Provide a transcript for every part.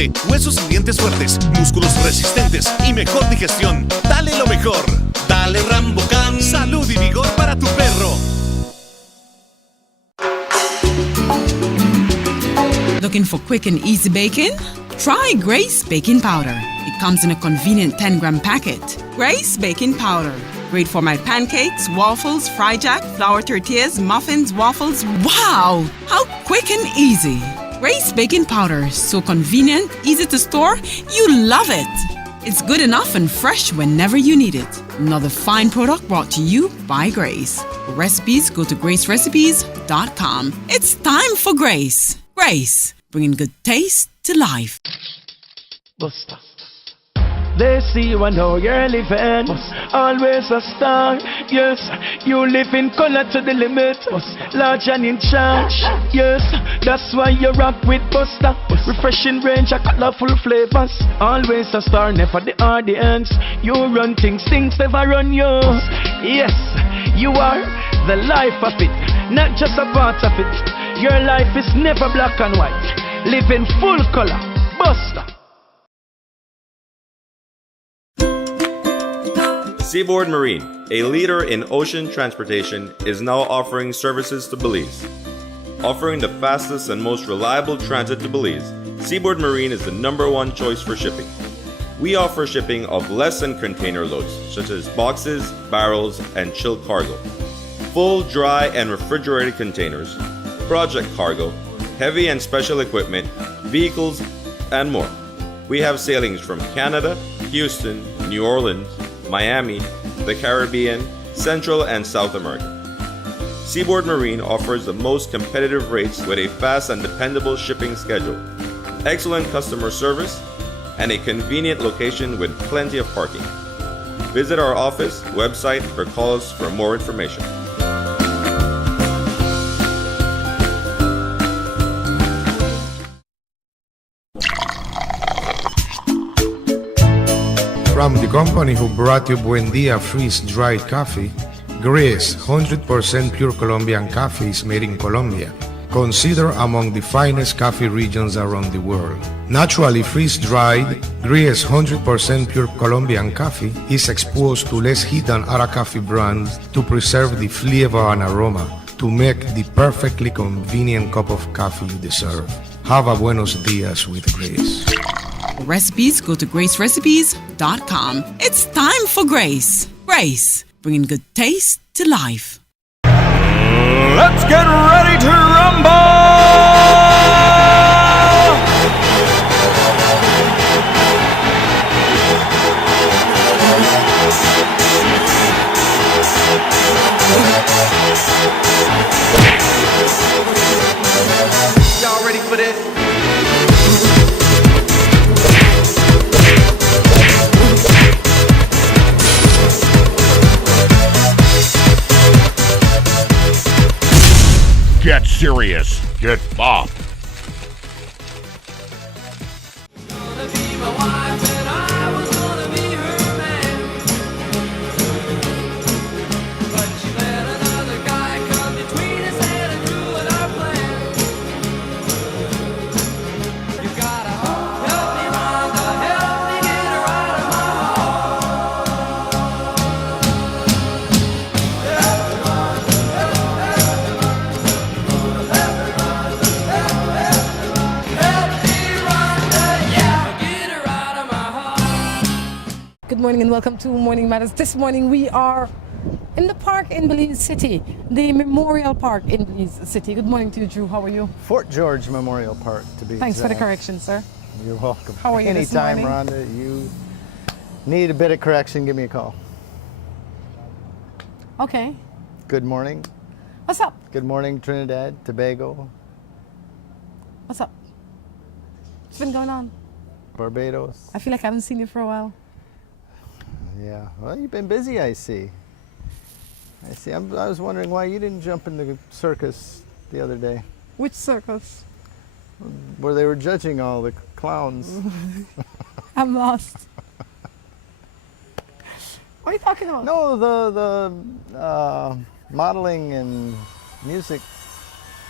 fuerte, huesos y dientes fuertes, músculos resistentes y mejor digestión. Dale lo mejor. Dale Rambucan. Salud y vigor para tu perro. Looking for quick and easy baking? Try Grace Baking Powder. It comes in a convenient 10-gram packet. Grace Baking Powder. Great for my pancakes, waffles, fry jack, flour tortillas, muffins, waffles. Wow! How quick and easy. Grace Baking Powder. So convenient, easy to store. You love it. It's good enough and fresh whenever you need it. Another fine product brought to you by Grace. For recipes, go to gracerecipes.com. It's time for Grace. Grace, bringing good taste to life. Buster. They see you and know you're living. Always a star. Yes, you live in color to the limit. Large and in charge. Yes, that's why you rock with Buster. Refreshing range of colorful flavors. Always a star, never the audience. You run things never run you. Yes, you are the life of it, not just a part of it. Your life is never black and white. Live in full color. Buster. Seaboard Marine, a leader in ocean transportation, is now offering services to Belize. Offering the fastest and most reliable transit to Belize, Seaboard Marine is the #1 choice for shipping. We offer shipping of less than container loads, such as boxes, barrels, and chilled cargo, full, dry, and refrigerated containers, project cargo, heavy and special equipment, vehicles, and more. We have sailings from Canada, Houston, New Orleans, Miami, the Caribbean, Central and South America. Seaboard Marine offers the most competitive rates with a fast and dependable shipping schedule, excellent customer service, and a convenient location with plenty of parking. Visit our office, website, or call us for more information. From the company who brought you Buen Dia freeze-dried coffee, Gris 100% pure Colombian coffee is made in Colombia, considered among the finest coffee regions around the world. Naturally freeze-dried, Gris 100% pure Colombian coffee is exposed to less heat than other coffee brands to preserve the flavor and aroma to make the perfectly convenient cup of coffee you deserve. Have a buenos dias with Gris. For recipes, go to gracerecipes.com. It's time for Grace. Grace, bringing good taste to life. Let's get ready to rumble! Y'all ready for this? Get serious. Get bopped. Good morning and welcome to Morning Matters. This morning we are in the park in Belize City, the Memorial Park in Belize City. Good morning to you, Drew. How are you? Fort George Memorial Park, to be Thanks exact. for the correction, sir. You're welcome. How are you this Anytime, morning? Rhonda, you need a bit of correction, give me a call. Okay. Good morning. What's up? Good morning, Trinidad, Tobago, What's up? What's been going on? Barbados. I feel like I haven't seen you for a while. Yeah, well, you've been busy, I see. I was wondering why you didn't jump in the circus the other day, Which circus? where they were judging all the clowns. I'm lost. What are you talking about? No, the modeling and music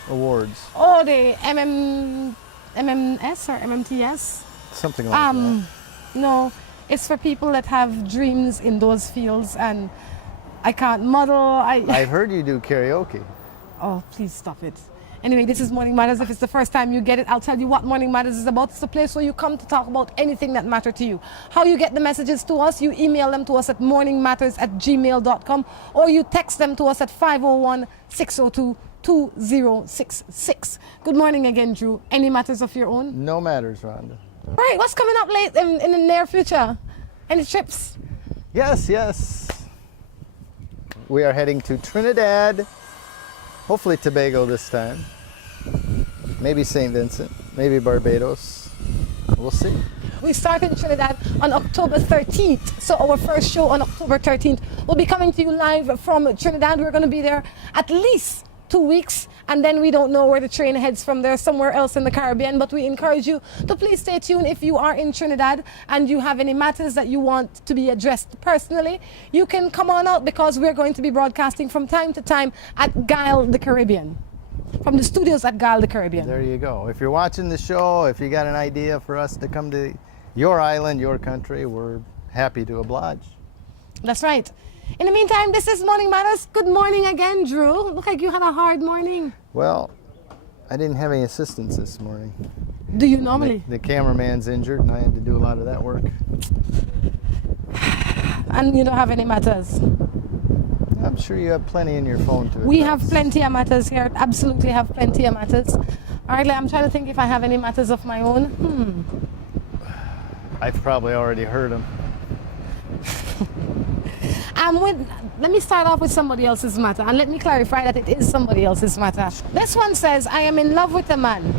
awards. Oh, the MMS or MMTS? Something like that. No, it's for people that have dreams in those fields, and I can't model. I've heard you do karaoke. Oh, please stop it. Anyway, this is Morning Matters. If it's the first time you get it, I'll tell you what Morning Matters is about. It's a place where you come to talk about anything that matters to you. How you get the messages to us, you email them to us at morningmatters@gmail.com, or you text them to us at 501-602-2066. Good morning again, Drew. Any matters of your own? No matters, Rhonda. Right, what's coming up late in the near future? Any trips? Yes. We are heading to Trinidad, hopefully Tobago this time. Maybe St. Vincent, maybe Barbados. We'll see. We start in Trinidad on October 13th. So our first show on October 13th will be coming to you live from Trinidad. We're going to be there at least 2 weeks, and then we don't know where the train heads from there, somewhere else in the Caribbean. But we encourage you to please stay tuned. If you are in Trinidad and you have any matters that you want to be addressed personally, you can come on out, because we're going to be broadcasting from time to time at Guile the Caribbean, from the studios at Guile the Caribbean. There you go. If you're watching the show, if you got an idea for us to come to your island, your country, we're happy to oblige. That's right. In the meantime, this is Morning Matters. Good morning again, Drew. Look like you had a hard morning. Well, I didn't have any assistance this morning. Do you normally? The cameraman's injured, and I had to do a lot of that work. And you don't have any matters? I'm sure you have plenty in your phone to address. We have plenty of matters here. Absolutely have plenty of matters. All right, I'm trying to think if I have any matters of my own. I've probably already heard them. Let me start off with somebody else's matter, and let me clarify that it is somebody else's matter. This one says, I am in love with a man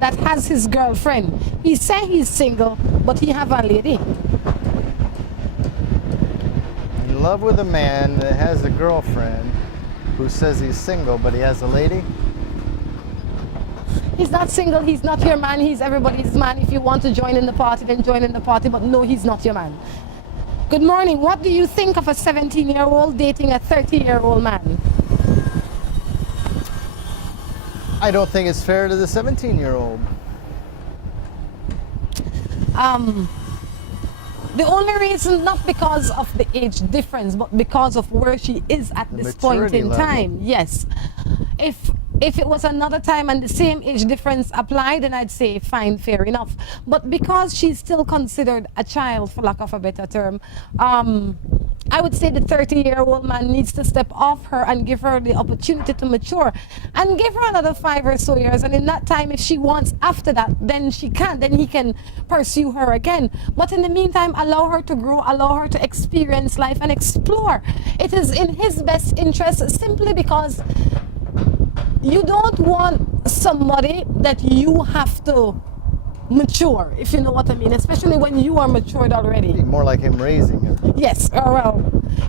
that has his girlfriend. He say he's single, but he have a lady. In love with a man that has a girlfriend who says he's single, but he has a lady? He's not single, he's not your man, he's everybody's man. If you want to join in the party, then join in the party, but no, he's not your man. Good morning. What do you think of a 17-year-old dating a 30-year-old man? I don't think it's fair to the 17-year-old. The only reason, not because of the age difference, but because of where she is at this point in time. Yes. If it was another time and the same age difference applied, then I'd say fine, fair enough. But because she's still considered a child, for lack of a better term, I would say the 30-year-old man needs to step off her and give her the opportunity to mature, and give her another 5 or so years. And in that time, if she wants after that, then she can. Then he can pursue her again. But in the meantime, allow her to grow, allow her to experience life and explore. It is in his best interest, simply because you don't want somebody that you have to mature, if you know what I mean, especially when you are matured already. More like him raising her. Yes, well,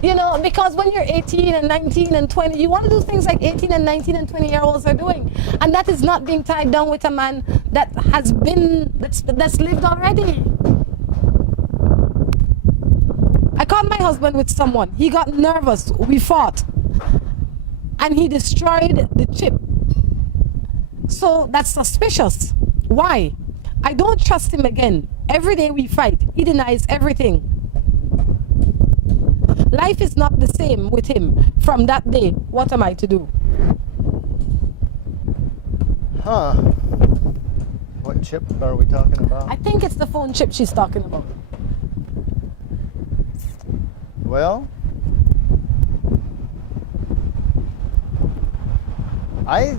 you know, because when you're 18 and 19 and 20, you want to do things like 18 and 19 and 20-year-olds are doing. And that is not being tied down with a man that has been, that's lived already. I caught my husband with someone. He got nervous. We fought. And he destroyed the chip. So that's suspicious. Why? I don't trust him again. Every day we fight, he denies everything. Life is not the same with him. From that day, what am I to do? Huh. What chip are we talking about? I think it's the phone chip she's talking about. Well, I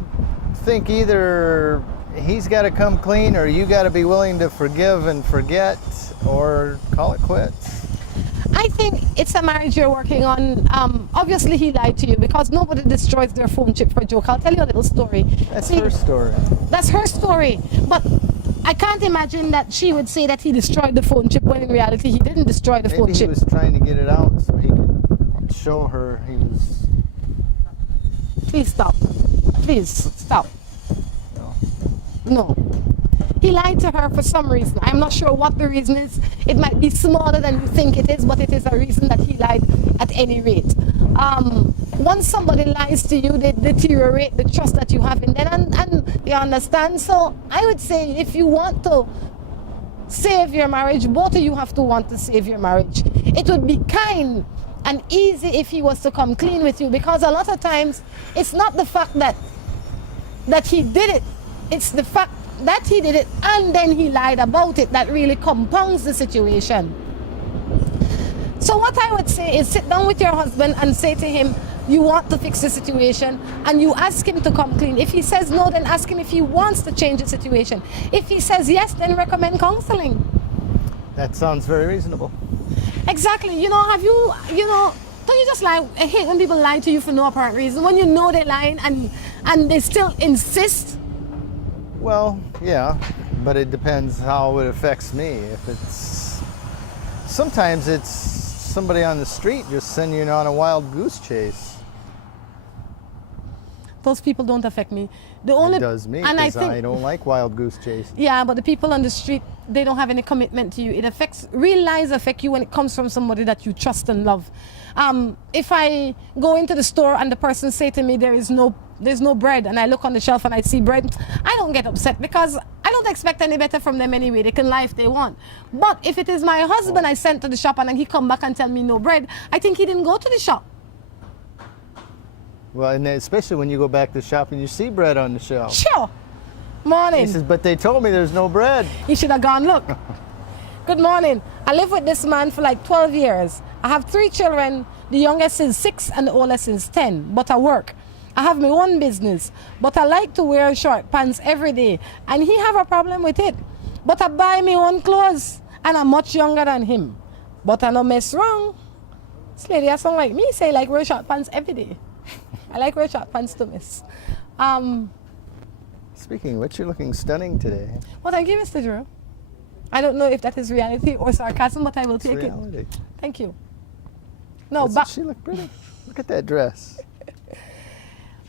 think either he's got to come clean, or you got to be willing to forgive and forget, or call it quits. I think it's a marriage you're working on. Obviously, he lied to you, because nobody destroys their phone chip for a joke. I'll tell you a little story. That's her story. That's her story. But I can't imagine that she would say that he destroyed the phone chip, when in reality he didn't destroy the phone chip. Maybe he was trying to get it out so he could show her he was... Please stop. Please stop. No. He lied to her for some reason. I'm not sure what the reason is. It might be smaller than you think it is, but it is a reason that he lied at any rate. Once somebody lies to you, they deteriorate the trust that you have in them, and you understand. So I would say, if you want to save your marriage. Both of you have to want to save your marriage. It would be kind and easy if he was to come clean with you, because a lot of times it's not the fact that he did it, it's the fact that he did it and then he lied about it that really compounds the situation. So what I would say is sit down with your husband and say to him, you want to fix the situation, and you ask him to come clean. If he says no, then ask him if he wants to change the situation. If he says yes, then recommend counseling. That sounds very reasonable. Exactly. Don't you just lie? I hate when people lie to you for no apparent reason. When you know they're lying and they still insist. Well, yeah, but it depends how it affects me. Sometimes it's somebody on the street just sending you on a wild goose chase. Those people don't affect me. It does me, because I don't like wild goose chase. Yeah, but the people on the street, they don't have any commitment to you. Real lies affect you when it comes from somebody that you trust and love. If I go into the store and the person say to me, there's no bread, and I look on the shelf and I see bread, I don't get upset, because I don't expect any better from them anyway. They can lie if they want. But if it is my husband I sent to the shop and then he come back and tell me no bread, I think he didn't go to the shop. Well, and especially when you go back to the shop and you see bread on the shelf. Sure. Morning. He says, but they told me there's no bread. You should have gone look. Good morning. I live with this man for like 12 years. I have 3 children. The youngest is 6 and the oldest is 10. But I work. I have my own business. But I like to wear short pants every day. And he have a problem with it. But I buy my own clothes. And I'm much younger than him. But I no mess wrong. This lady has something like me, say like wear short pants every day. I like wear short pants to miss. Speaking of which, you're looking stunning today. Well, thank you, Mr. Drew. I don't know if that is reality or sarcasm, but I will take reality. it. Thank you. No, but she looked pretty. Look at that dress.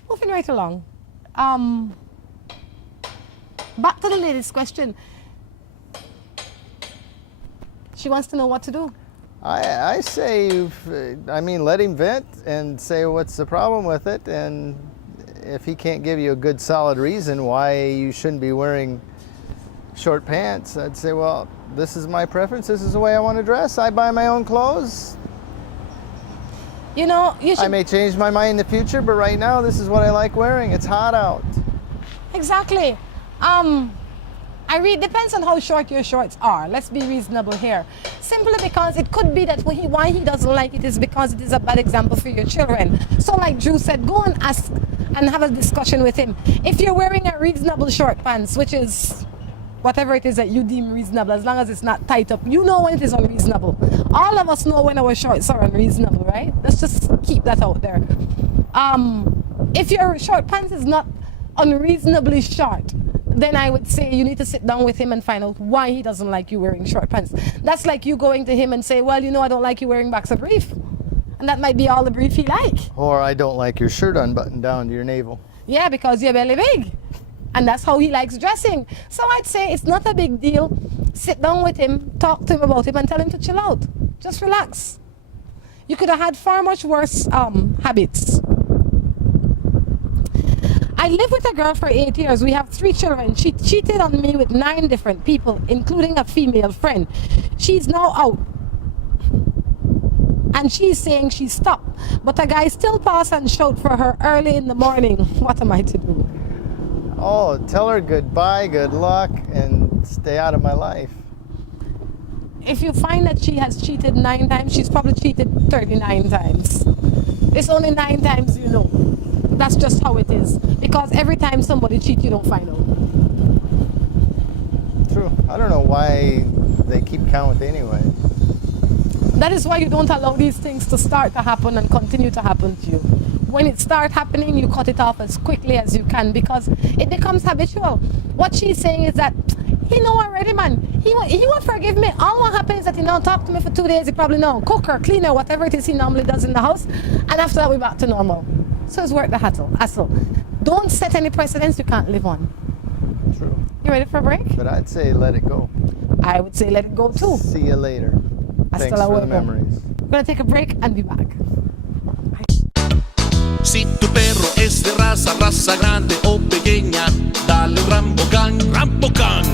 Moving right along. Back to the lady's question. She wants to know what to do. I say, let him vent and say what's the problem with it, and if he can't give you a good solid reason why you shouldn't be wearing short pants, I'd say, well, this is my preference, this is the way I want to dress, I buy my own clothes. You should... I may change my mind in the future, but right now this is what I like wearing. It's hot out. Exactly. Depends on how short your shorts are. Let's be reasonable here. Simply because it could be that why he doesn't like it is because it is a bad example for your children. So like Drew said, go and ask and have a discussion with him. If you're wearing a reasonable short pants, which is whatever it is that you deem reasonable, as long as it's not tight up, you know when it is unreasonable. All of us know when our shorts are unreasonable, right? Let's just keep that out there. If your short pants is not unreasonably short, then I would say you need to sit down with him and find out why he doesn't like you wearing short pants. That's like you going to him and say, well, I don't like you wearing boxer brief. And that might be all the brief he like. Or I don't like your shirt unbuttoned down to your navel. Yeah, because you're belly big. And that's how he likes dressing. So I'd say it's not a big deal. Sit down with him, talk to him about it, and tell him to chill out. Just relax. You could have had far much worse habits. I lived with a girl for 8 years. We have 3 children. She cheated on me with 9 different people, including a female friend. She's now out. And she's saying she stopped. But a guy still pass and shout for her early in the morning. What am I to do? Oh, tell her goodbye, good luck, and stay out of my life. If you find that she has cheated 9 times, she's probably cheated 39 times. It's only 9 times you know. That's just how it is. Because every time somebody cheats, you don't find out. True. I don't know why they keep count anyway. That is why you don't allow these things to start to happen and continue to happen to you. When it starts happening, you cut it off as quickly as you can because it becomes habitual. What she's saying is that he know already, man. He won't forgive me. All what happens is that he now talk to me for 2 days. He probably know cook or clean or whatever it is he normally does in the house. And after that, we're back to normal. So it's worth the hassle. Don't set any precedents you can't live on. True. You ready for a break? But I'd say let it go. I would say let it go too. See you later. Hasta Thanks la for the vuelta. memories. We're going to take a break and be back. Si tu perro es de raza grande o pequeña, dale Rambocan, Rambocan.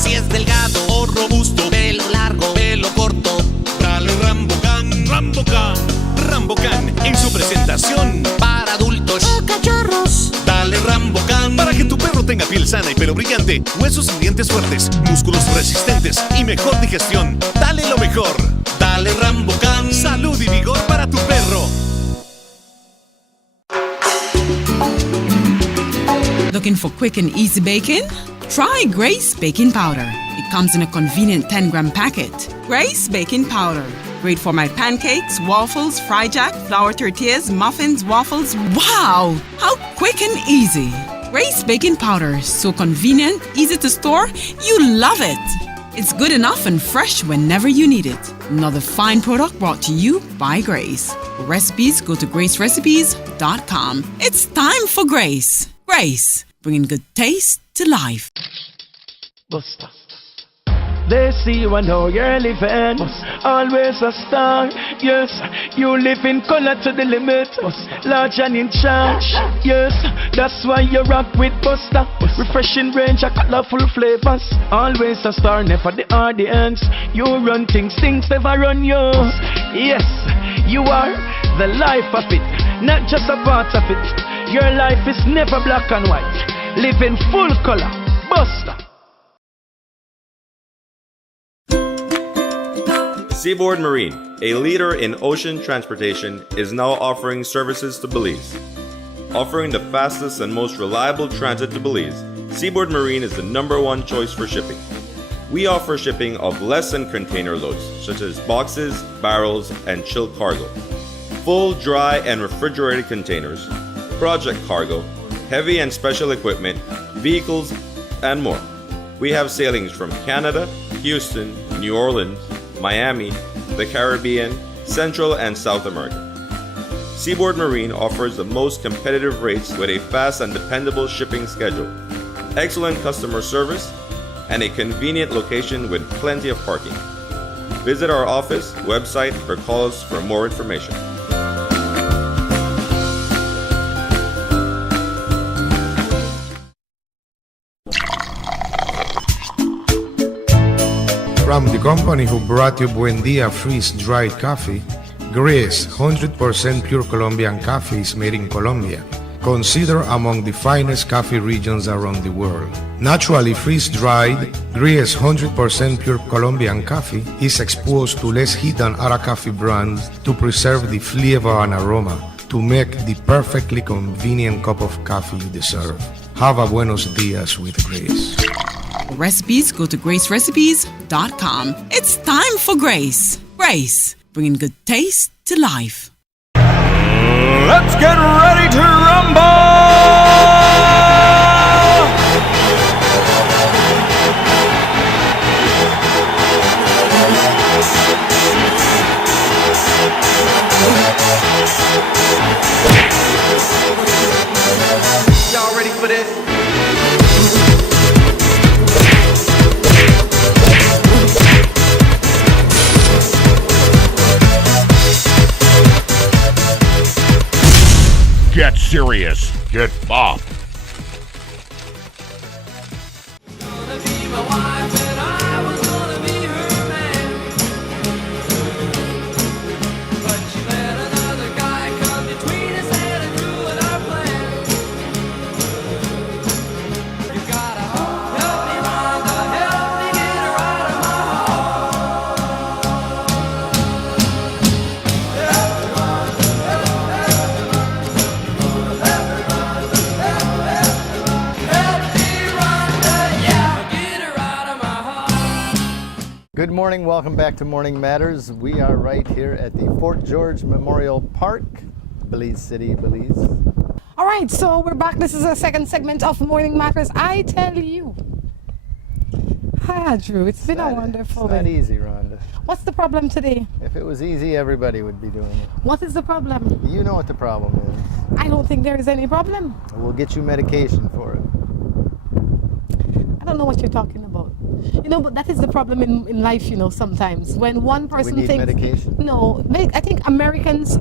Si es delgado o robusto, pelo largo, pelo corto, dale Rambocan. Rambocan. Rambocan en su presentación para adultos o cachorros. Dale Rambocan para que tu perro tenga piel sana y pelo brillante, huesos y dientes fuertes, músculos resistentes y mejor digestión. Dale lo mejor. Dale Rambocan. Salud y vigor para tu perro. Looking for quick and easy bacon? Try Grace Baking Powder. It comes in a convenient 10-gram packet. Grace Baking Powder. Great for my pancakes, waffles, fry jack, flour tortillas, muffins, waffles. Wow! How quick and easy. Grace Baking Powder. So convenient, easy to store. You love it. It's good enough and fresh whenever you need it. Another fine product brought to you by Grace. For recipes, go to gracerecipes.com. It's time for Grace. Grace, bringing good taste to life. Buster. They see you and how you're living. Always a star. Yes, you live in color to the limit. Large and in charge. Yes, that's why you rock with Buster. Refreshing range of colorful flavors. Always a star, never the audience. You run things never run you. Yes, you are the life of it, not just a part of it. Your life is never black and white. Live in full color. Buster. Seaboard Marine, a leader in ocean transportation, is now offering services to Belize. Offering the fastest and most reliable transit to Belize, Seaboard Marine is the #1 choice for shipping. We offer shipping of less than container loads, such as boxes, barrels, and chilled cargo, full, dry, and refrigerated containers, project cargo, heavy and special equipment, vehicles, and more. We have sailings from Canada, Houston, New Orleans, Miami, the Caribbean, Central and South America. Seaboard Marine offers the most competitive rates with a fast and dependable shipping schedule, excellent customer service, and a convenient location with plenty of parking. Visit our office, website, or call us for more information. From the company who brought you Buendia freeze-dried coffee, Gris 100% pure Colombian coffee is made in Colombia, considered among the finest coffee regions around the world. Naturally freeze-dried, Gris 100% pure Colombian coffee is exposed to less heat than other coffee brands to preserve the flavor and aroma to make the perfectly convenient cup of coffee you deserve. Have a buenos dias with Gris. For recipes, go to gracerecipes.com. It's time for Grace. Grace, bringing good taste to life. Let's get ready to rumble! Y'all ready for this? Get serious. Get bopped. Good morning, welcome back to Morning Matters. We are right here at the Fort George Memorial Park, Belize City, Belize. All right, so we're back. This is our second segment of Morning Matters. I tell you. Hi, Drew. It's been a wonderful day. It's not easy, Rhonda. What's the problem today? If it was easy, everybody would be doing it. What is the problem? You know what the problem is. I don't think there is any problem. We'll get you medication for it. I don't know what you're talking about. You know, but that is the problem in life, you know, sometimes. When one person we need thinks... medication? No, I think Americans...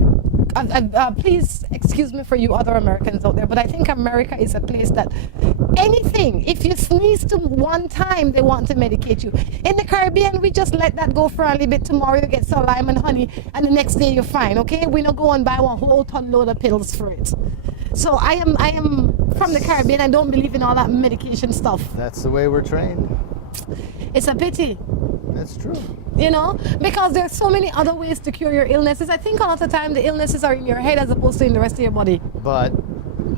please excuse me for you other Americans out there, but I think America is a place that anything. If you sneeze to one time, they want to medicate you. In the Caribbean, we just let that go for a little bit. Tomorrow you get some lime and honey, and the next day you're fine, okay? We don't go and buy one whole ton load of pills for it. So I am from the Caribbean. I don't believe in all that medication stuff. That's the way we're trained. It's a pity. That's true. You know, because there's so many other ways to cure your illnesses. I think a lot of the time the illnesses are in your head as opposed to in the rest of your body. But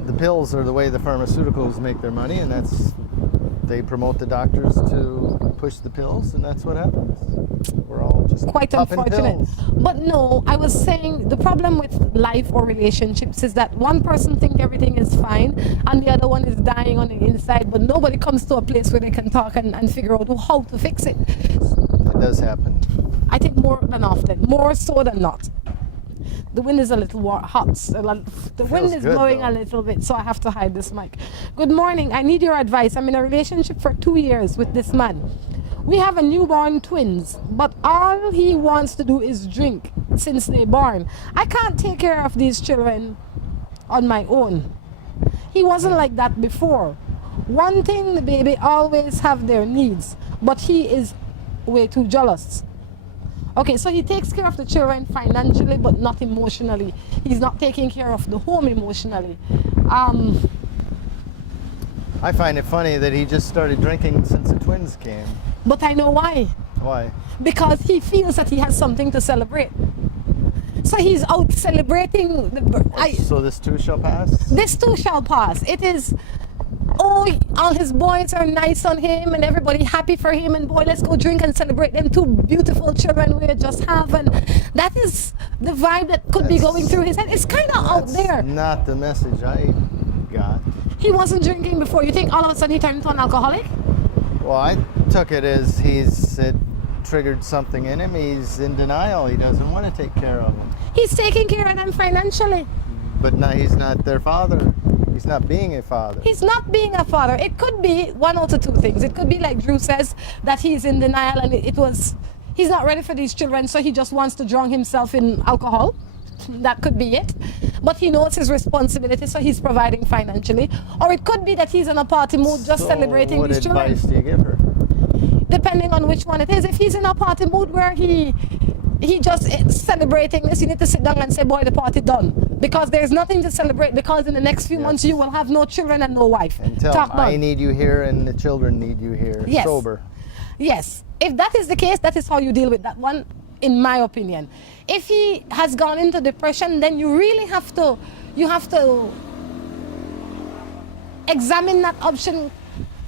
the pills are the way the pharmaceuticals make their money, and they promote the doctors to push the pills, and that's what happens. We're all just quite popping unfortunate. pills. But no, I was saying the problem with life or relationships is that one person thinks everything is fine and the other one is dying on the inside, but nobody comes to a place where they can talk and figure out how to fix it. It does happen. I think more than often, more so than not. The wind is a little hot. The wind is blowing a little bit, so I have to hide this mic. Good morning. I need your advice. I'm in a relationship for 2 years with this man. We have a newborn twins, but all he wants to do is drink since they're born. I can't take care of these children on my own. He wasn't like that before. One thing, the baby always have their needs, but he is way too jealous. Okay, so he takes care of the children financially, but not emotionally. He's not taking care of the home emotionally. I find it funny that he just started drinking since the twins came. But I know why. Why? Because he feels that he has something to celebrate. So he's out celebrating. So this too shall pass? This too shall pass. It is, oh, all his boys are nice on him and everybody happy for him, and boy, let's go drink and celebrate them two beautiful children we just have. And that is the vibe that could be going through his head. It's kind of out there. Not the message I got. He wasn't drinking before. You think all of a sudden he turned into an alcoholic? Well, I took it as it triggered something in him. He's in denial. He doesn't want to take care of them. He's taking care of them financially. But now he's not their father. He's not being a father. He's not being a father. It could be one out of two things. It could be like Drew says, that he's in denial and he's not ready for these children, so he just wants to drown himself in alcohol. That could be it. But he knows his responsibility, so he's providing financially. Or it could be that he's in a party mood, just celebrating these children. What advice do you give her? Depending on which one it is. If he's in a party mood where he just is celebrating this, you need to sit down and say, boy, the party done. Because there's nothing to celebrate, because in the next few months you will have no children and no wife. And tell him, I need you here and the children need you here. Yes. Sober. Yes. If that is the case, that is how you deal with that one, in my opinion. If he has gone into depression, then you really have to examine that option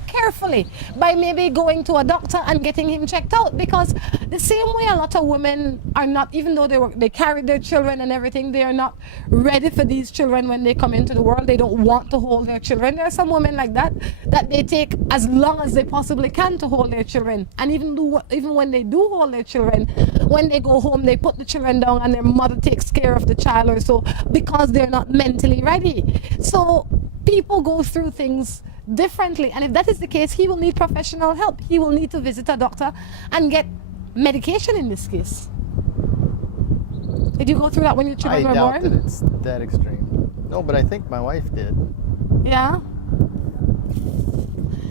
carefully by maybe going to a doctor and getting him checked out, because the same way a lot of women are not, even though they carry their children and everything, they are not ready for these children when they come into the world. They don't want to hold their children. There are some women like that they take as long as they possibly can to hold their children, and even when they do hold their children, when they go home they put the children down and their mother takes care of the child or so, because they're not mentally ready. So people go through things differently, and if that is the case, he will need professional help. He will need to visit a doctor and get medication in this case. Did you go through that when your children were born? I doubt that it's that extreme. No, but I think my wife did. Yeah.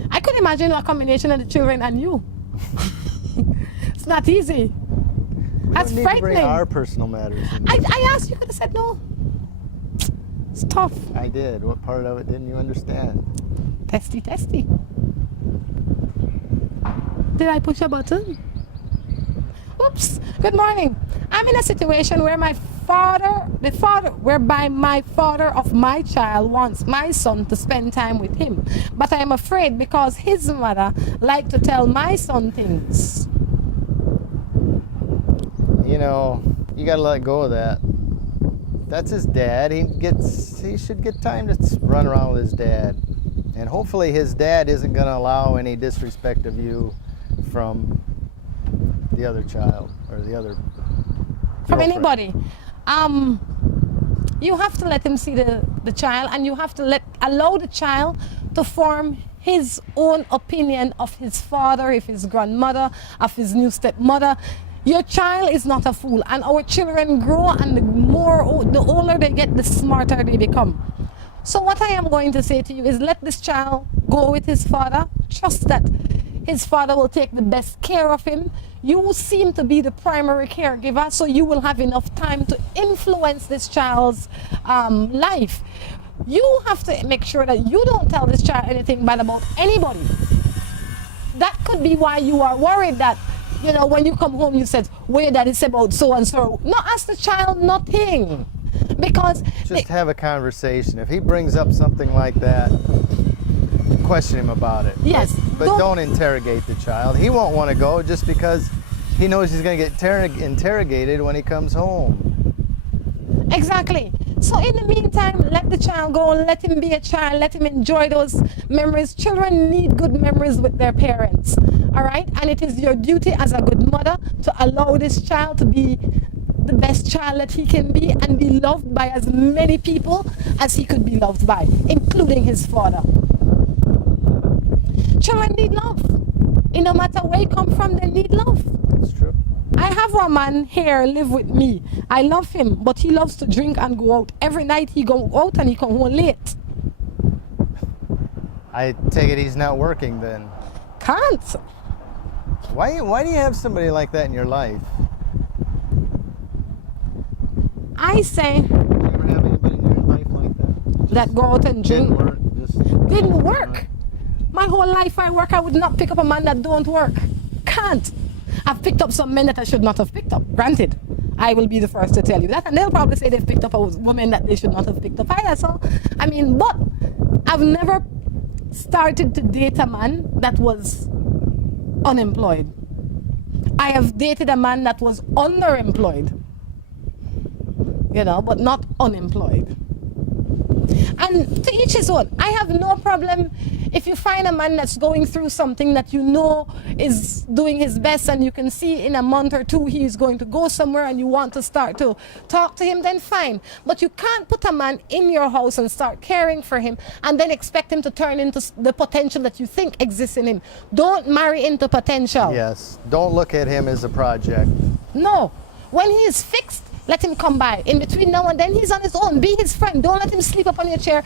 I could imagine a combination of the children and you. It's not easy. That's frightening. frightening. To bring our personal matters. I asked, you could have said no. It's tough. I did. What part of it didn't you understand? Testy. Did I push a button? Oops. Good morning. I'm in a situation where whereby my father of my child wants my son to spend time with him. But I am afraid because his mother likes to tell my son things. You know, you gotta let go of that. That's his dad. He should get time to run around with his dad. And hopefully his dad isn't going to allow any disrespect of you from the other child or the other from girlfriend. Anybody. You have to let him see the child, and you have to allow the child to form his own opinion of his father, of his grandmother, of his new stepmother. Your child is not a fool, and our children grow, and the older they get, the smarter they become. So what I am going to say to you is, let this child go with his father, trust that his father will take the best care of him. You seem to be the primary caregiver, so you will have enough time to influence this child's life. You have to make sure that you don't tell this child anything bad about anybody. That could be why you are worried that, you know, when you come home, you said, "Where that is about so and so." Not ask the child nothing, because just have a conversation. If he brings up something like that, question him about it. Yes, but don't interrogate the child. He won't want to go just because he knows he's going to get interrogated when he comes home. Exactly. So in the meantime, let the child go, let him be a child, let him enjoy those memories. Children need good memories with their parents, all right? And it is your duty as a good mother to allow this child to be the best child that he can be and be loved by as many people as he could be loved by, including his father. Children need love. And no matter where you come from, they need love. That's true. I have a man here live with me. I love him, but he loves to drink and go out. Every night he go out and he come home late. I take it he's not working then. Can't. Why do you have somebody like that in your life? I say. You ever have anybody in your life like that? That go out and drink. Didn't work. Right. My whole life I work. I would not pick up a man that don't work. Can't. I've picked up some men that I should not have picked up. Granted, I will be the first to tell you that, and they'll probably say they've picked up a woman that they should not have picked up either. So, I mean, but I've never started to date a man that was unemployed. I have dated a man that was underemployed, you know, but not unemployed. And to each his own. I have no problem if you find a man that's going through something that you know is doing his best and you can see in a month or two he's going to go somewhere and you want to start to talk to him, then fine. But you can't put a man in your house and start caring for him and then expect him to turn into the potential that you think exists in him. Don't marry into potential. Yes. Don't look at him as a project. No. When he is fixed, let him come by. In between now and then, he's on his own. Be his friend. Don't let him sleep up on your chair,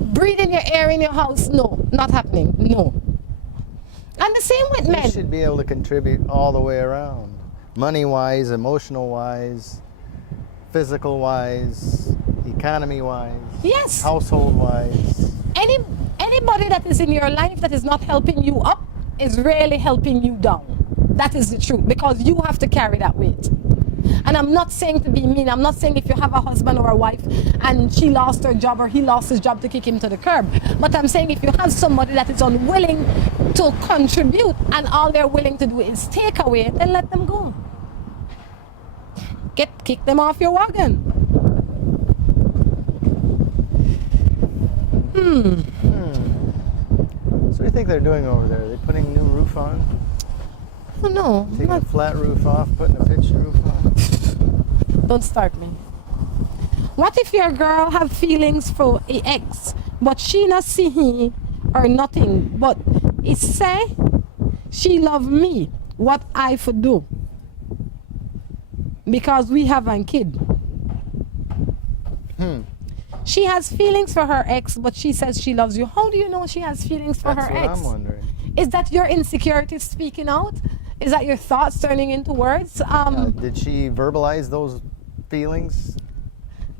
breathe in your air in your house. No, not happening. No. And the same with men. You should be able to contribute all the way around. Money-wise, emotional-wise, physical-wise, economy-wise. Yes. Household-wise. Anybody that is in your life that is not helping you up is really helping you down. That is the truth, because you have to carry that weight. And I'm not saying to be mean. I'm not saying if you have a husband or a wife and she lost her job or he lost his job to kick him to the curb. But I'm saying if you have somebody that is unwilling to contribute and all they're willing to do is take away, then let them go. Kick them off your wagon. So what do you think they're doing over there? Are they putting a new roof on? Oh no. Taking a flat roof off, putting a pitched roof on? Don't start me. What if your girl have feelings for a ex, but she not see he or nothing, but it say she love me, what I for do? Because we have a kid. She has feelings for her ex, but she says she loves you. How do you know she has feelings for her ex? That's what I'm wondering. Is that your insecurities speaking out? Is that your thoughts turning into words? Did she verbalize those feelings?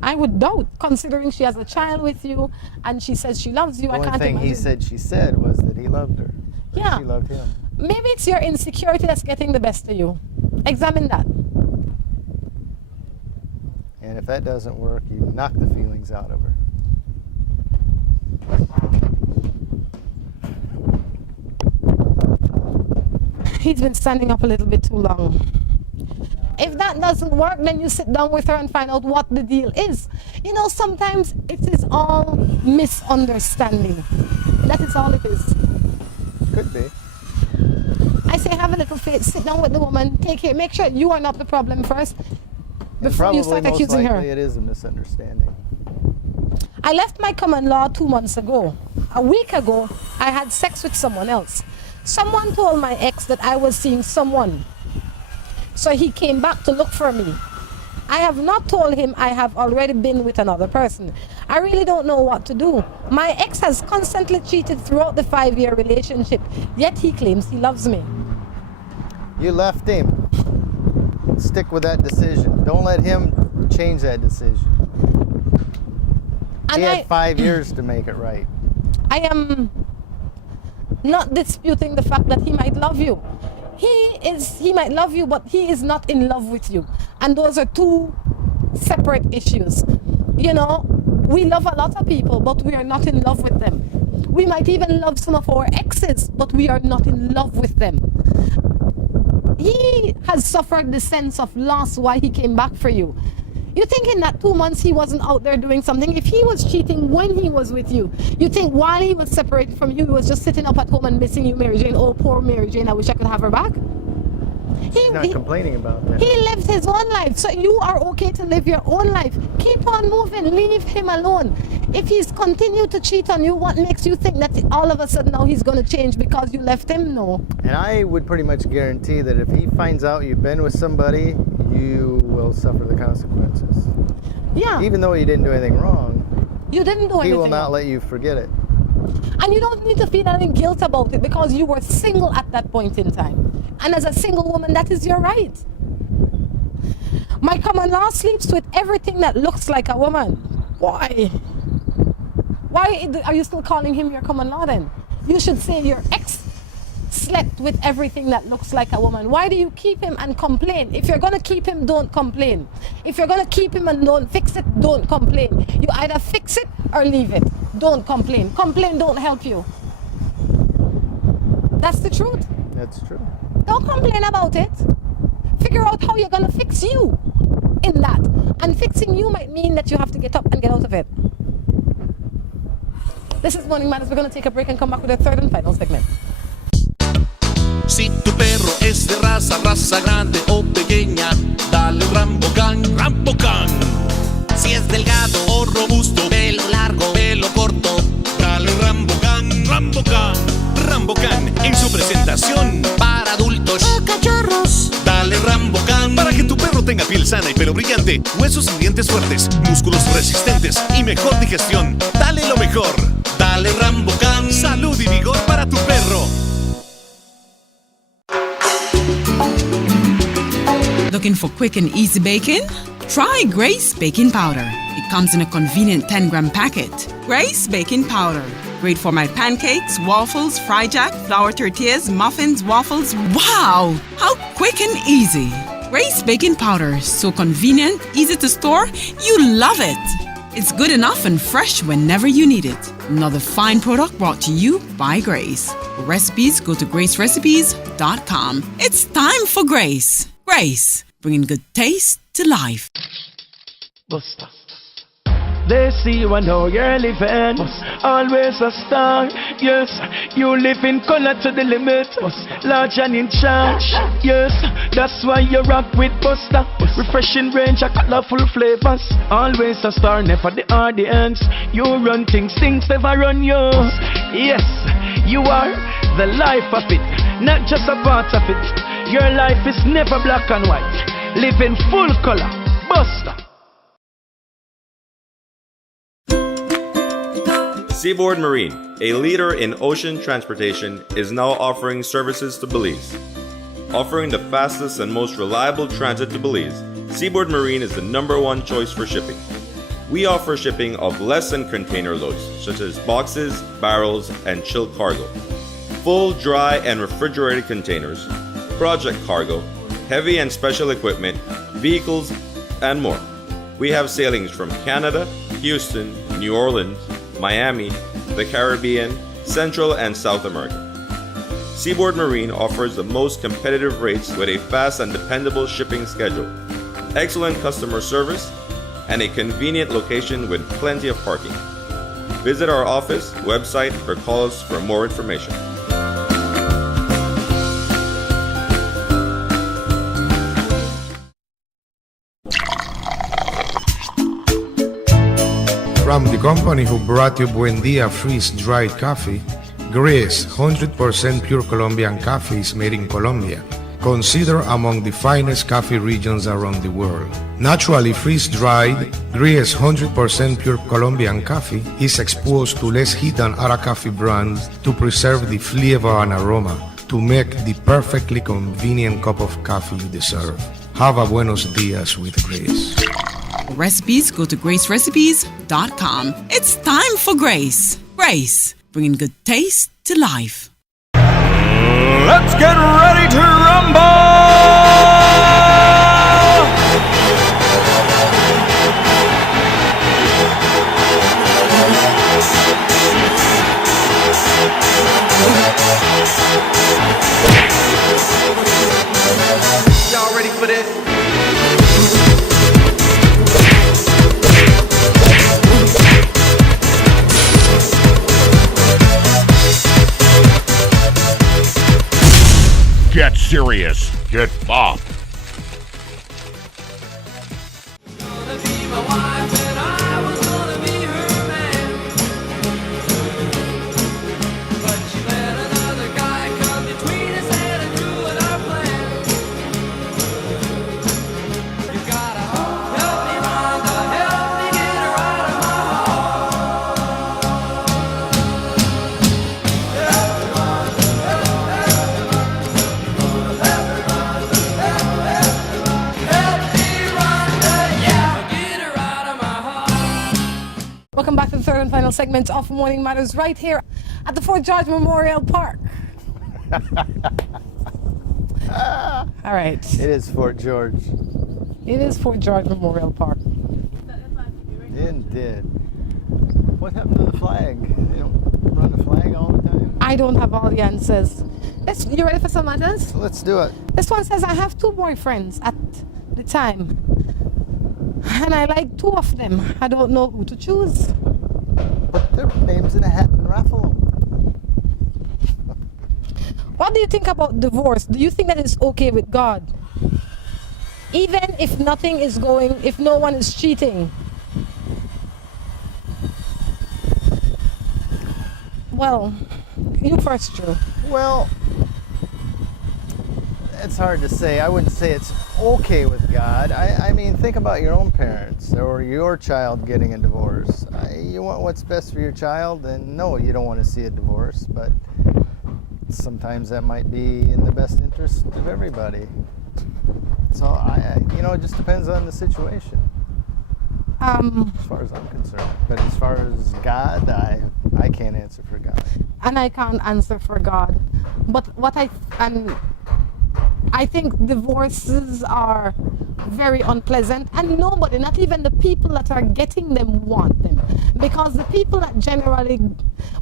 I would doubt, considering she has a child with you and she says she loves you. The I only can't thing imagine. she said was that he loved her. Yeah. She loved him. Maybe it's your insecurity that's getting the best of you. Examine that. And if that doesn't work, you knock the feelings out of her. He's been standing up a little bit too long. If that doesn't work, then you sit down with her and find out what the deal is. You know, sometimes it is all misunderstanding. That is all it is. Could be. I say have a little faith, sit down with the woman, take care, make sure you are not the problem first before you start accusing her. It is a misunderstanding. I left my common law 2 months ago. A week ago, I had sex with someone else. Someone told my ex that I was seeing someone. So he came back to look for me. I have not told him I have already been with another person. I really don't know what to do. My ex has constantly cheated throughout the 5-year relationship, yet he claims he loves me. You left him. Stick with that decision. Don't let him change that decision. He had 5 years to make it right. I am not disputing the fact that he might love you. He might love you, but he is not in love with you. And those are two separate issues. You know, we love a lot of people, but we are not in love with them. We might even love some of our exes, but we are not in love with them. He has suffered the sense of loss why he came back for you. You think in that 2 months he wasn't out there doing something? If he was cheating when he was with you, you think while he was separated from you, he was just sitting up at home and missing you, Mary Jane? Oh, poor Mary Jane, I wish I could have her back. He's not complaining about that. He lived his own life, so you are okay to live your own life. Keep on moving, leave him alone. If he's continued to cheat on you, what makes you think that all of a sudden now he's going to change because you left him? No. And I would pretty much guarantee that if he finds out you've been with somebody, you will suffer the consequences. Yeah. Even though you didn't do anything wrong, you didn't do anything he will not wrong. let you forget it. And you don't need to feel any guilt about it because you were single at that point in time. And as a single woman, that is your right. My common law sleeps with everything that looks like a woman. Why? Why are you still calling him your common law then? You should say your ex slept with everything that looks like a woman. Why do you keep him and complain? If you're going to keep him, don't complain. If you're going to keep him and don't fix it, don't complain. You either fix it or leave it. Don't complain. Complain don't help you. That's the truth. That's true. Don't complain about it. Figure out how you're going to fix you in that. And fixing you might mean that you have to get up and get out of it. This is Morning Matters. We're going to take a break and come back with a third and final segment. Si tu perro es de raza grande o pequeña, dale Rambocan, Rambocan. Si es delgado o robusto, pelo largo, pelo corto, dale Rambocan, Rambocan. Rambocan en su presentación para adultos o cachorros. Dale Rambocan para que tu perro tenga piel sana y pelo brillante, huesos y dientes fuertes, músculos resistentes y mejor digestión. Dale lo mejor. Dale Rambocan. Salud y vigor para tu perro. Looking for quick and easy baking? Try Grace Baking Powder. It comes in a convenient 10-gram packet. Grace Baking Powder. Great for my pancakes, waffles, fry jack, flour tortillas, muffins, waffles. Wow! How quick and easy. Grace Baking Powder. So convenient, easy to store. You love it. It's good enough and fresh whenever you need it. Another fine product brought to you by Grace. For recipes, go to gracerecipes.com. It's time for Grace. Grace, bringing good taste to life. Buster. They see you and how you're living. Always a star. Yes, you live in color to the limit. Large and in charge. Yes, that's why you rock with Buster. Refreshing range of colorful flavors. Always a star, never the audience. You run things never run you. Yes, you are the life of it, not just a part of it. Your life is never black and white. Live in full color. Buster. Seaboard Marine, a leader in ocean transportation, is now offering services to Belize. Offering the fastest and most reliable transit to Belize, Seaboard Marine is the #1 choice for shipping. We offer shipping of less than container loads, such as boxes, barrels, and chilled cargo, full, dry, and refrigerated containers, project cargo, heavy and special equipment, vehicles, and more. We have sailings from Canada, Houston, New Orleans, Miami, the Caribbean, Central and South America. Seaboard Marine offers the most competitive rates with a fast and dependable shipping schedule, excellent customer service, and a convenient location with plenty of parking. Visit our office, website, or call us for more information. From the company who brought you Buendia freeze-dried coffee, Grace 100% pure Colombian coffee is made in Colombia, considered among the finest coffee regions around the world. Naturally freeze-dried, Gris 100% pure Colombian coffee is exposed to less heat than other coffee brands to preserve the flavor and aroma to make the perfectly convenient cup of coffee you deserve. Have a buenos dias with Grace. For recipes, go to gracerecipes.com. It's time for Grace. Grace, bringing good taste to life. Let's get ready to rumble! Y'all ready for this? Get serious. Get bopped. Welcome back to the third and final segment of Morning Matters right here at the Fort George Memorial Park. All right. It is Fort George. It is Fort George Memorial Park. It did. What happened to the flag? They don't run the flag all the time? I don't have all the answers. You ready for some answers? Let's do it. This one says, I have 2 boyfriends at the time. And I like 2 of them. I don't know who to choose. Put their names in a hat and raffle them. What do you think about divorce? Do you think that it's okay with God? Even if nothing is going, if no one is cheating? Well, you first, Drew. Well, it's hard to say. I wouldn't say it's okay with God. I mean, think about your own parents or your child getting a divorce. You want what's best for your child, and no, you don't want to see a divorce, but sometimes that might be in the best interest of everybody. So, it just depends on the situation. As far as I'm concerned. But as far as God, I can't answer for God. And I can't answer for God. But what I think divorces are very unpleasant, and nobody, not even the people that are getting them, want them. Because the people that generally,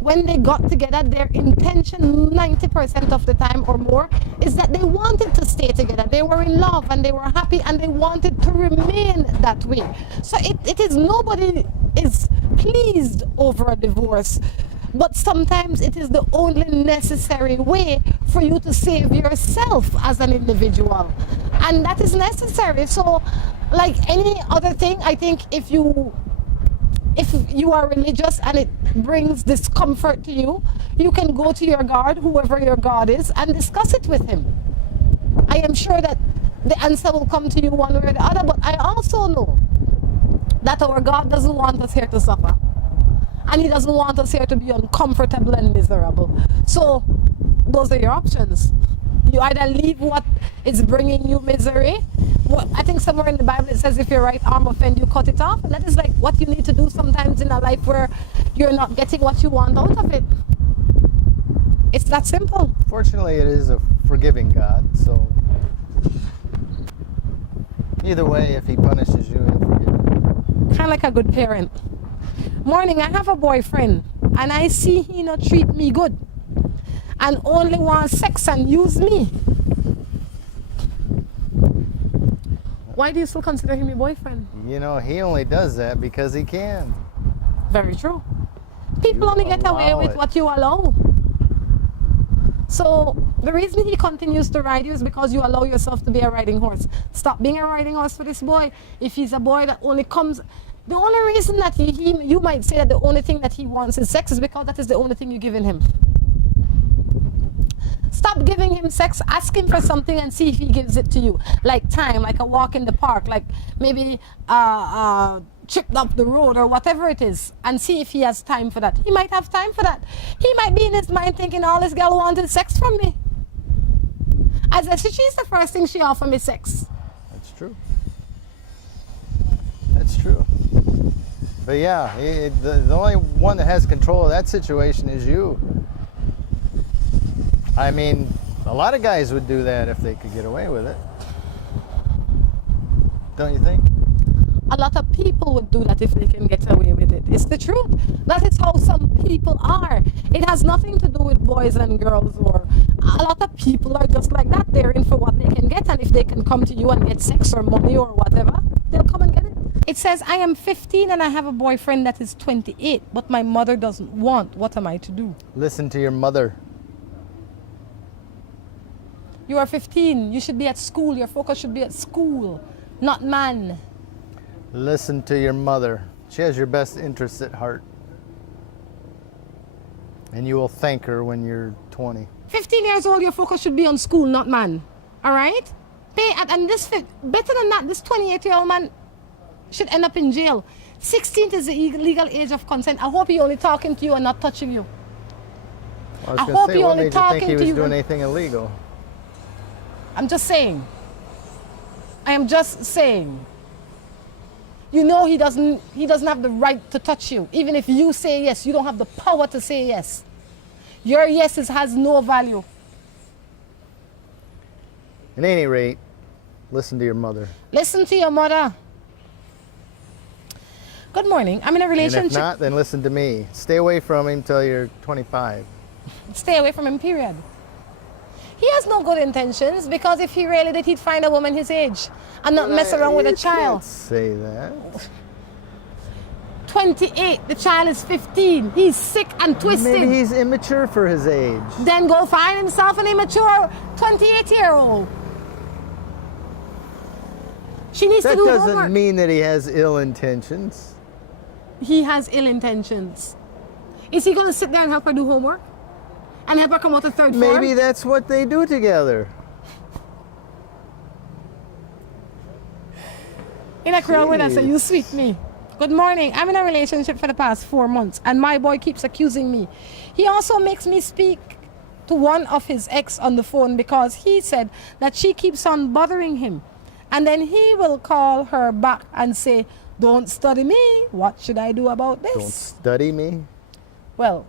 when they got together, their intention 90% of the time or more is that they wanted to stay together. They were in love and they were happy and they wanted to remain that way. So it is, nobody is pleased over a divorce. But sometimes it is the only necessary way for you to save yourself as an individual. And that is necessary. So, like any other thing, I think if you are religious and it brings discomfort to you, you can go to your God, whoever your God is, and discuss it with him. I am sure that the answer will come to you one way or the other, but I also know that our God doesn't want us here to suffer. And he doesn't want us here to be uncomfortable and miserable. So those are your options. You either leave what is bringing you misery. I think somewhere in the Bible it says if your right arm offends you, cut it off. And that is like what you need to do sometimes in a life where you're not getting what you want out of it. It's that simple. Fortunately, it is a forgiving God. So either way, if he punishes you, he'll forgive you. Kind of like a good parent. Morning, I have a boyfriend and I see he not treat me good and only wants sex and use me. Why do you still consider him your boyfriend? You know, he only does that because he can. Very true. People only get away with what you allow. So the reason he continues to ride you is because you allow yourself to be a riding horse. Stop being a riding horse for this boy. If he's a boy that only comes... The only reason that you might say that the only thing that he wants is sex is because that is the only thing you're giving him. Stop Stop giving him sex. Ask him for something and see if he gives it to you. Like time, like a walk in the park, like maybe tripped up the road or whatever it is, and see if he has time for that. He might have time for that. He might be in his mind thinking, all this girl wanted sex from me. As if she's the first thing she offered me sex. That's true. That's true. But yeah, the only one that has control of that situation is you. I mean, a lot of guys would do that if they could get away with it. Don't you think? A lot of people would do that if they can get away with it. It's the truth. That is how some people are. It has nothing to do with boys and girls, or a lot of people are just like that. They're in for what they can get, and if they can come to you and get sex or money or whatever, they'll come and get it. It says, I am 15 and I have a boyfriend that is 28, but my mother doesn't want. What am I to do? Listen to your mother. You are 15. You should be at school. Your focus should be at school, not man. Listen to your mother. She has your best interests at heart. And you will thank her when you're 20. 15 years old, your focus should be on school, not man. All right? And this, better than that, this 28-year-old man should end up in jail. 16 is the legal age of consent. I hope he's only talking to you and not touching you. I hope he only talking to you. What made you think he was doing anything illegal? I'm just saying. I am just saying. You know he doesn't have the right to touch you. Even if you say yes, you don't have the power to say yes. Your yeses has no value. At any rate, listen to your mother. Listen to your mother. Good morning. I'm in a relationship. And if not, then listen to me. Stay away from him till you're 25. Stay away from him, period. He has no good intentions, because if he really did, he'd find a woman his age and not mess around with a child. Can't say that. 28, the child is 15. He's sick and twisted. Maybe he's immature for his age. Then go find himself an immature 28-year-old. She needs to do homework. That doesn't mean that he has ill intentions. He has ill intentions. Is he going to sit there and help her do homework? And help her come out of third form? Maybe that's what they do together. In a crowd with us, so you sweet me. Good morning. I'm in a relationship for the past 4 months, and my boy keeps accusing me. He also makes me speak to one of his ex on the phone, because he said that she keeps on bothering him. And then he will call her back and say, don't study me. What should I do about this? Don't study me? Well,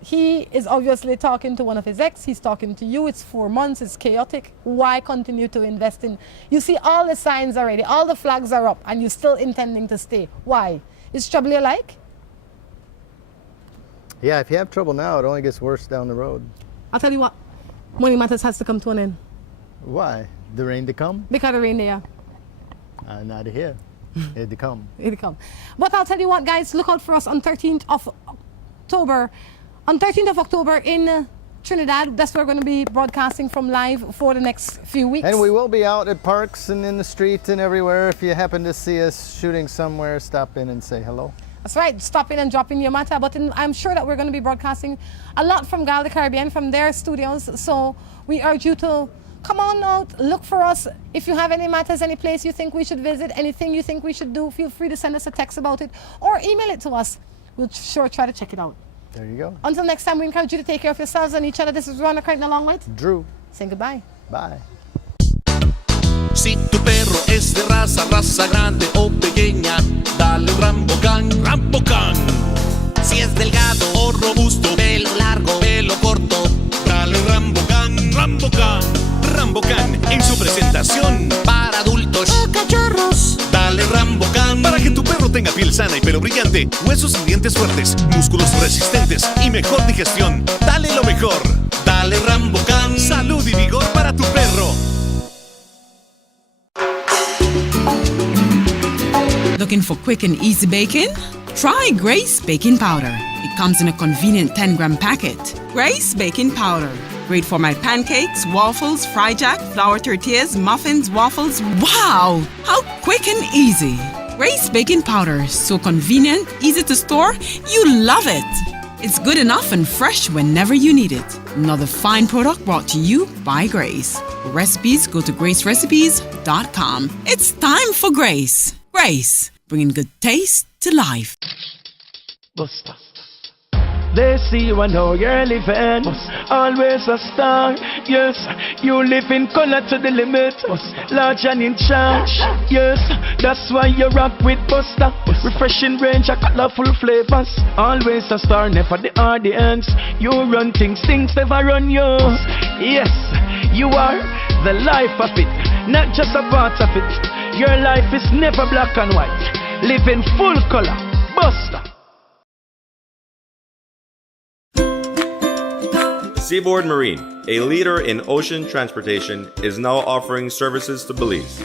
he is obviously talking to one of his ex. He's talking to you. It's 4 months. It's chaotic. Why continue to invest in? You see all the signs already. All the flags are up, and you're still intending to stay. Why? Is trouble you like? Yeah, if you have trouble now, it only gets worse down the road. I'll tell you what. Money Matters has to come to an end. Why? The rain to come? Because the rain there. Not here. It to come. It to come. But I'll tell you what, guys. Look out for us on 13th of October. On 13th of October in Trinidad. That's where we're going to be broadcasting from live for the next few weeks. And we will be out at parks and in the street and everywhere. If you happen to see us shooting somewhere, stop in and say hello. That's right. Stop in and drop in your matter. But I'm sure that we're going to be broadcasting a lot from Gal the Caribbean, from their studios. So we urge you to come on out, look for us. If you have any matters, any place you think we should visit, anything you think we should do, feel free to send us a text about it or email it to us. We'll sure try to check it out. There you go. Until next time, we encourage you to take care of yourselves and each other. This is Rhonda Crichton along with Drew. Saying goodbye. Bye. Si tu perro es de raza grande o pequeña, dale Rambocan, Rambocan. Si es delgado o robusto, pelo largo, pelo corto, dale Rambocan, Rambocan. Rambocan en su presentación para adultos o cachorros. Dale Rambocan para que tu perro tenga piel sana y pelo brillante, huesos y dientes fuertes, músculos resistentes y mejor digestión. Dale lo mejor. Dale Rambocan. Salud y vigor para tu perro. Looking for quick and easy baking? Try Grace Baking Powder. It comes in a convenient 10-gram packet. Grace Baking Powder. Great for my pancakes, waffles, fry jack, flour tortillas, muffins, waffles. Wow! How quick and easy. Grace Baking Powder. So convenient, easy to store. You love it. It's good enough and fresh whenever you need it. Another fine product brought to you by Grace. For recipes, go to gracerecipes.com. It's time for Grace. Grace, bringing good taste to life. Buster. They see you and how you're living. Always a star. Yes, you live in color to the limit. Large and in charge. Yes, that's why you rock with Buster. Refreshing range of colorful flavors. Always a star, never the audience. You run things never run you. Yes, you are the life of it, not just a part of it. Your life is never black and white. Live in full color. Buster. Seaboard Marine, a leader in ocean transportation, is now offering services to Belize.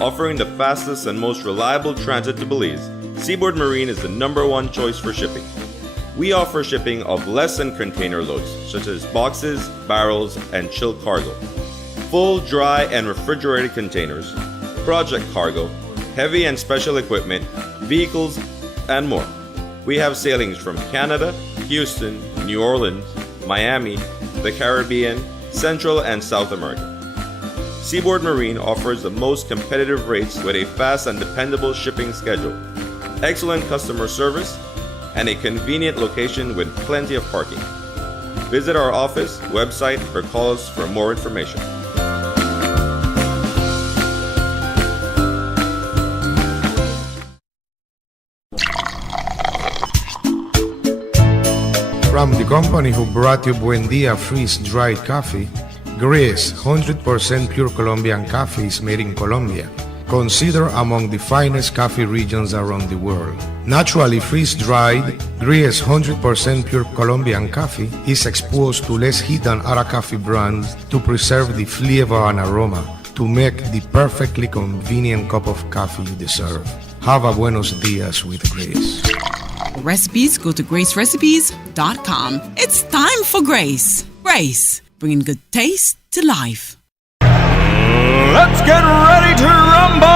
Offering the fastest and most reliable transit to Belize, Seaboard Marine is the #1 choice for shipping. We offer shipping of less than container loads, such as boxes, barrels, and chilled cargo, full, dry, and refrigerated containers, project cargo, heavy and special equipment, vehicles, and more. We have sailings from Canada, Houston, New Orleans, Miami, the Caribbean, Central and South America. Seaboard Marine offers the most competitive rates with a fast and dependable shipping schedule, excellent customer service, and a convenient location with plenty of parking. Visit our office, website, or call us for more information. From the company who brought you Buen Dia freeze-dried coffee, Grace 100% pure Colombian coffee is made in Colombia, considered among the finest coffee regions around the world. Naturally freeze-dried, Grace 100% pure Colombian coffee is exposed to less heat than other coffee brands to preserve the flavor and aroma to make the perfectly convenient cup of coffee you deserve. Have a buenos dias with Grace. For recipes, go to gracerecipes.com. It's time for Grace. Grace, bringing good taste to life. Let's get ready to rumble!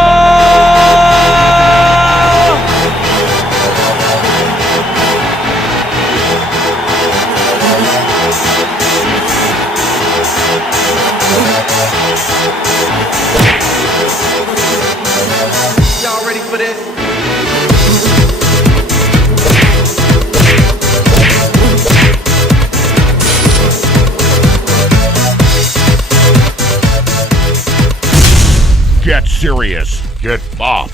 Y'all ready for this? Get serious. Get bopped.